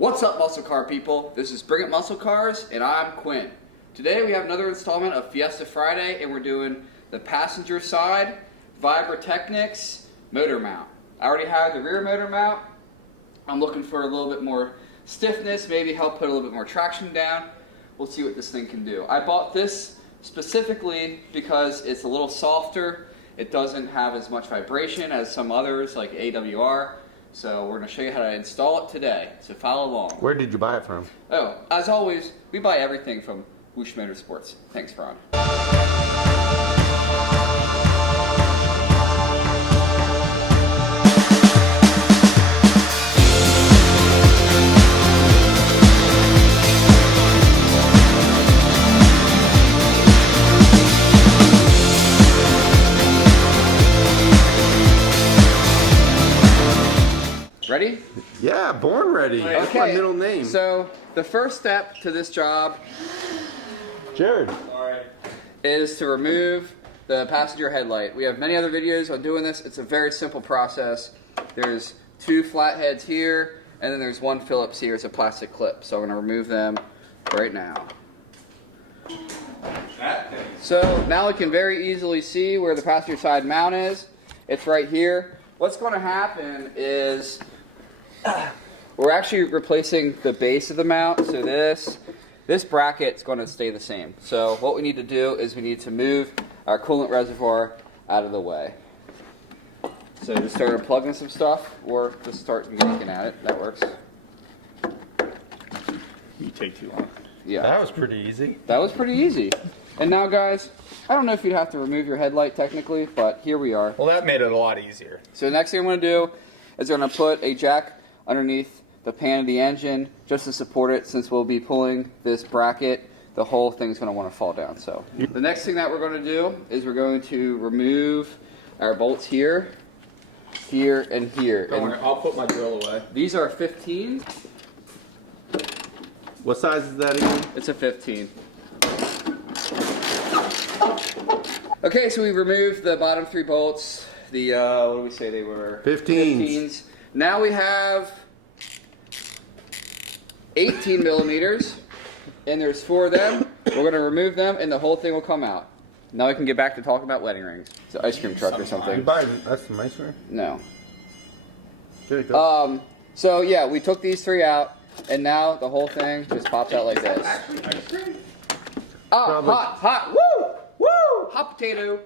What's up, muscle car people? This is Bring It Muscle Cars, and I'm Quinn. Today we have another installment of Fiesta Friday, and we're doing the passenger side Vibra-Technics motor mount. I already have the rear motor mount. I'm looking for a little bit more stiffness, maybe help put a little bit more traction down. We'll see what this thing can do. I bought this specifically because it's a little softer. It doesn't have as much vibration as some others like AWR. So we're going to show you how to install it today, so follow along. Where did you buy it from? Oh, as always, we buy everything from Whoosh-motorsport. Thanks, Ron. Ready? Yeah, born ready. Okay. That's my middle name. So the first step to this job, Jared, is to remove the passenger headlight. We have many other videos on doing this. It's a very simple process. There's two flatheads here, and then there's one Phillips here. It's a plastic clip. So I'm going to remove them right now. So now we can very easily see where the passenger side mount is. It's right here. What's going to happen is we're actually replacing the base of the mount, so this bracket's going to stay the same. So what we need to do is we need to move our coolant reservoir out of the way. So just start unplugging some stuff, or just start yanking at it. That works. You take too long. Yeah. that was pretty easy. That was pretty easy. And now, guys, I don't know if you'd have to remove your headlight technically, but here we are. Well, that made it a lot easier. So the next thing I'm going to do is I'm going to put a jack underneath the pan of the engine just to support it. Since we'll be pulling this bracket, the whole thing's going to want to fall down. So the next thing that we're going to do is we're going to remove our bolts here, here, and here. Don't worry, I'll put my drill away. These are 15. What size is that again? It's a 15. Okay, so we removed the bottom three bolts. The, what did we say they were? 15s. Now we have 18 millimeters, and there's 4 of them. We're going to remove them, and the whole thing will come out. Now we can get back to talking about wedding rings. It's an ice cream truck or You something. buy that's some ice cream? No. There you go. So yeah, we took these 3 out, and now the whole thing just pops out like this. Oh, Probably. hot, woo, woo, hot potato.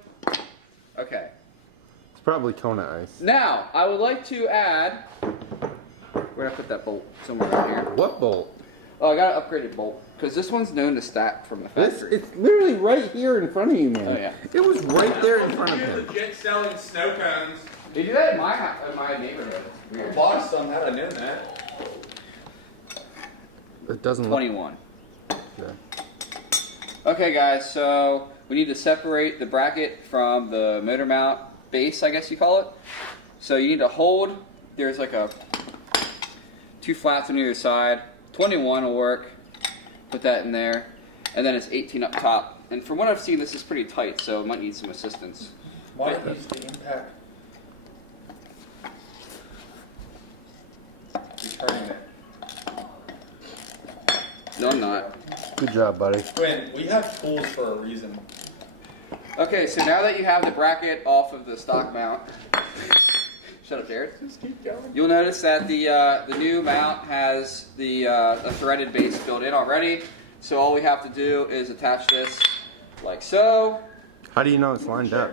Okay. It's probably Kona ice. Now, I would like to add, where did I put that bolt? Somewhere around here. What bolt? Oh, I got an upgraded bolt, because this one's known to stack from the factory. It's literally right here in front of you, man. Oh, yeah. It was right there in front of him. Legit selling snow cones. They do that in my neighborhood. I bought some, had I known that. It doesn't look 21. good. Okay, guys, so we need to separate the bracket from the motor mount base, I guess you call it. So you need to hold, there's like 2 flats on either side. 21 will work. Put that in there. And then it's 18 up top. And from what I've seen, this is pretty tight, so it might need some assistance. Why don't you use the impact? You're turning it. No, I'm not. Good job, buddy. Quinn, we have tools for a reason. Okay, so now that you have the bracket off of the stock mount, shut up, Jared. Just keep going. You'll notice that the new mount has a threaded base built in already. So all we have to do is attach this like so. How do you know it's lined up?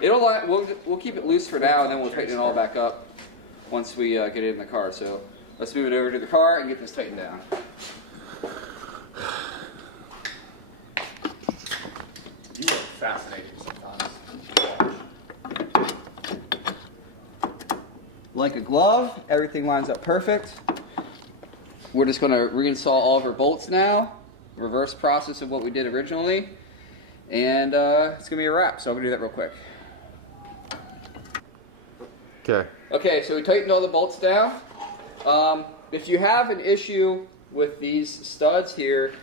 We'll keep it loose for now, and then we'll tighten it all back up once we get it in the car. So let's move it over to the car and get this tightened down. You are fascinating sometimes. Like a glove, everything lines up perfect. We're just going to reinstall all of our bolts now. Reverse process of what we did originally. And it's going to be a wrap, so I'm going to do that real quick. Okay. Okay, so we tightened all the bolts down. If you have an issue with these studs here,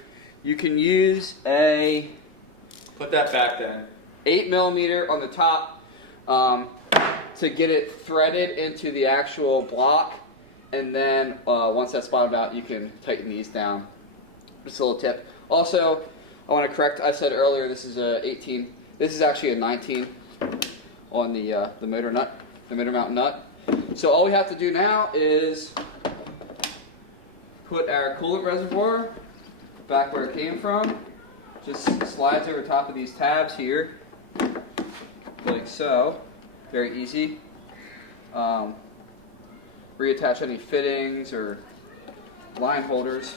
you can use a Put that back then. 8mm on the top to get it threaded into the actual block, and then once that's bottomed out, you can tighten these down. Just a little tip. Also, I want to correct. I said earlier this is a 18. This is actually a 19 on the motor nut, the motor mount nut. So all we have to do now is put our coolant reservoir back where it came from. Just slides over top of these tabs here, like so. Very easy. Reattach any fittings or line holders.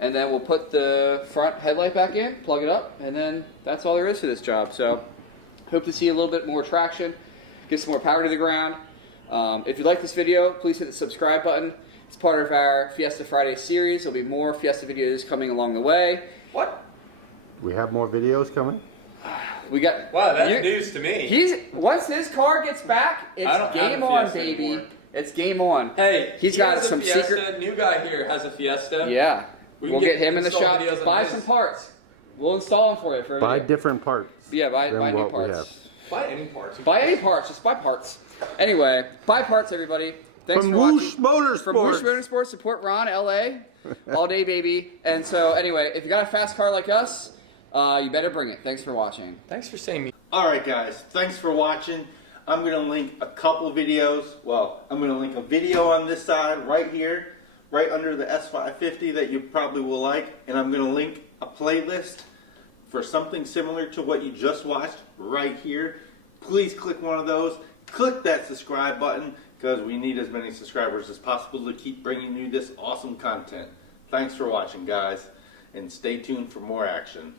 And then we'll put the front headlight back in, plug it up, and then that's all there is to this job. So hope to see a little bit more traction, get some more power to the ground. If you like this video, please hit the subscribe button. It's part of our Fiesta Friday series. There'll be more Fiesta videos coming along the way. What? We have more videos coming? We got. Wow, that's news to me. Once his car gets back, it's game on, baby. Anymore. It's game on. Hey, he's got some Fiesta. secret. New guy here has a Fiesta. Yeah, we'll get him in the shop. Buy his. some parts. We'll install them for you. Buy different parts. Yeah, buy new parts. Buy any parts. Buy any parts. Just buy parts. Anyway, buy parts, everybody. Thanks from for watching. Whoosh-motorsport. From Whoosh-motorsport. Support Ron, LA, all day, baby. And so, anyway, if you got a fast car like us, you better bring it. Thanks for watching. Thanks for saying me. Alright guys, thanks for watching. I'm going to link a couple videos. Well, I'm going to link a video on this side right here, right under the S550 that you probably will like. And I'm going to link a playlist for something similar to what you just watched right here. Please click one of those. Click that subscribe button because we need as many subscribers as possible to keep bringing you this awesome content. Thanks for watching guys, and stay tuned for more action.